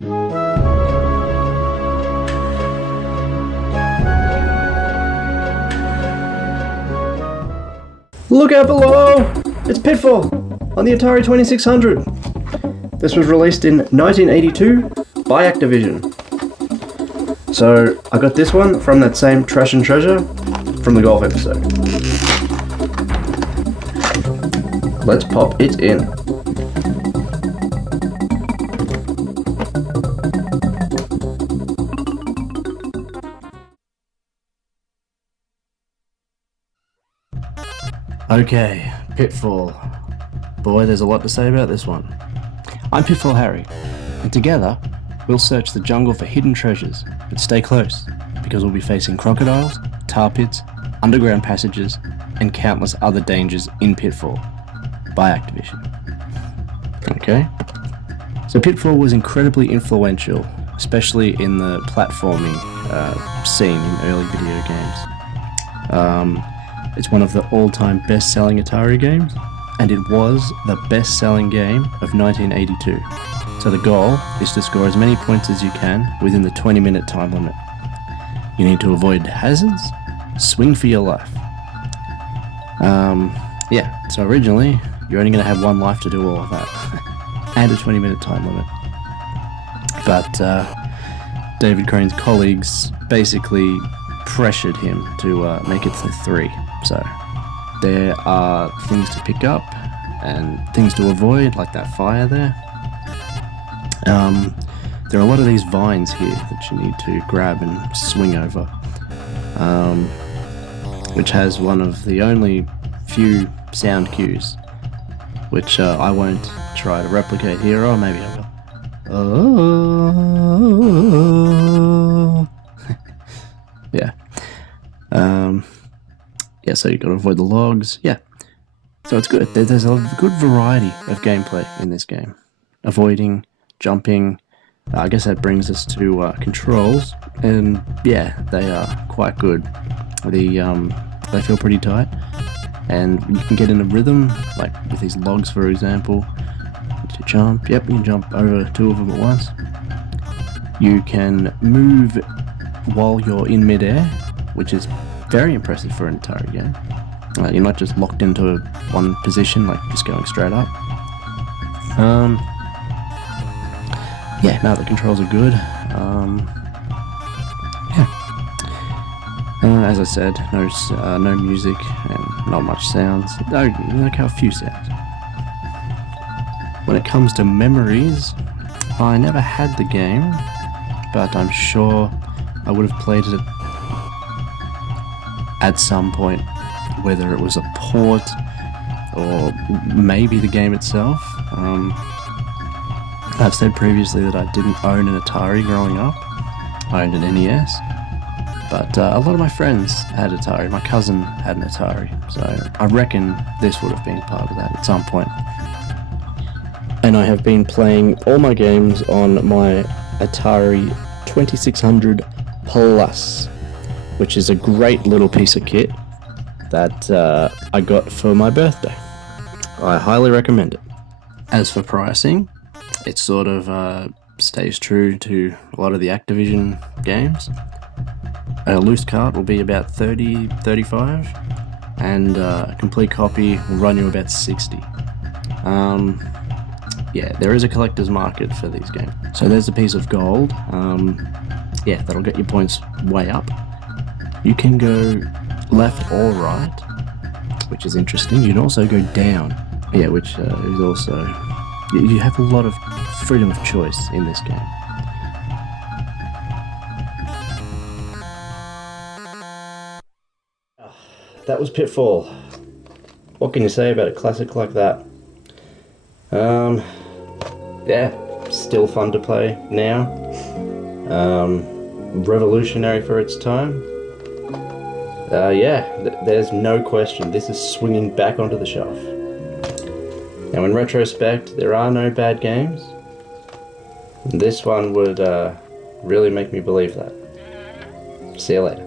Look out below! It's Pitfall on the Atari 2600. This was released in 1982 by Activision. So I got this one from that same Trash and Treasure from the golf episode. Let's pop it in. Okay, Pitfall. Boy, there's a lot to say about this one. I'm Pitfall Harry, and together, we'll search the jungle for hidden treasures, but stay close, because we'll be facing crocodiles, tar pits, underground passages, and countless other dangers in Pitfall, by Activision. Okay? So Pitfall was incredibly influential, especially in the platforming scene in early video games. It's one of the all-time best-selling Atari games, and it was the best-selling game of 1982. So the goal is to score as many points as you can within the 20-minute time limit. You need to avoid hazards, swing for your life. So originally, you're only going to have one life to do all of that, and a 20-minute time limit. But David Crane's colleagues basically pressured him to make it to 3. So there are things to pick up and things to avoid, like that fire there. There are a lot of these vines here that you need to grab and swing over, which has one of the only few sound cues, which I won't try to replicate here, or maybe I will. Oh. Yeah. So you've got to avoid the logs. Yeah. So it's good. There's a good variety of gameplay in this game. Avoiding, jumping. I guess that brings us to controls. And yeah, they are quite good. They feel pretty tight. And you can get in a rhythm, like with these logs, for example. To jump. Yep, you can jump over 2 of them at once. You can move while you're in midair, which is very impressive for an Atari game. You're not just locked into one position, like just going straight up. The controls are good. As I said, no music and not much sounds. Like a few sounds. When it comes to memories, I never had the game, but I'm sure I would have played it at some point, whether it was a port or maybe the game itself. I've said previously that I didn't own an Atari growing up. I owned an NES, but a lot of my friends had Atari. My cousin had an Atari, so I reckon this would have been part of that at some point. And I have been playing all my games on my Atari 2600 Plus, which is a great little piece of kit that I got for my birthday. I highly recommend it. As for pricing, it sort of stays true to a lot of the Activision games. A loose cart will be about $30, $35, and a complete copy will run you about $60. There is a collector's market for these games. So there's a piece of gold. That'll get your points way up. You can go left or right, which is interesting. You can also go down, which is also... You have a lot of freedom of choice in this game. That was Pitfall. What can you say about a classic like that? Still fun to play now. Revolutionary for its time. There's no question. This is swinging back onto the shelf. Now, in retrospect, there are no bad games. This one would really make me believe that. See you later.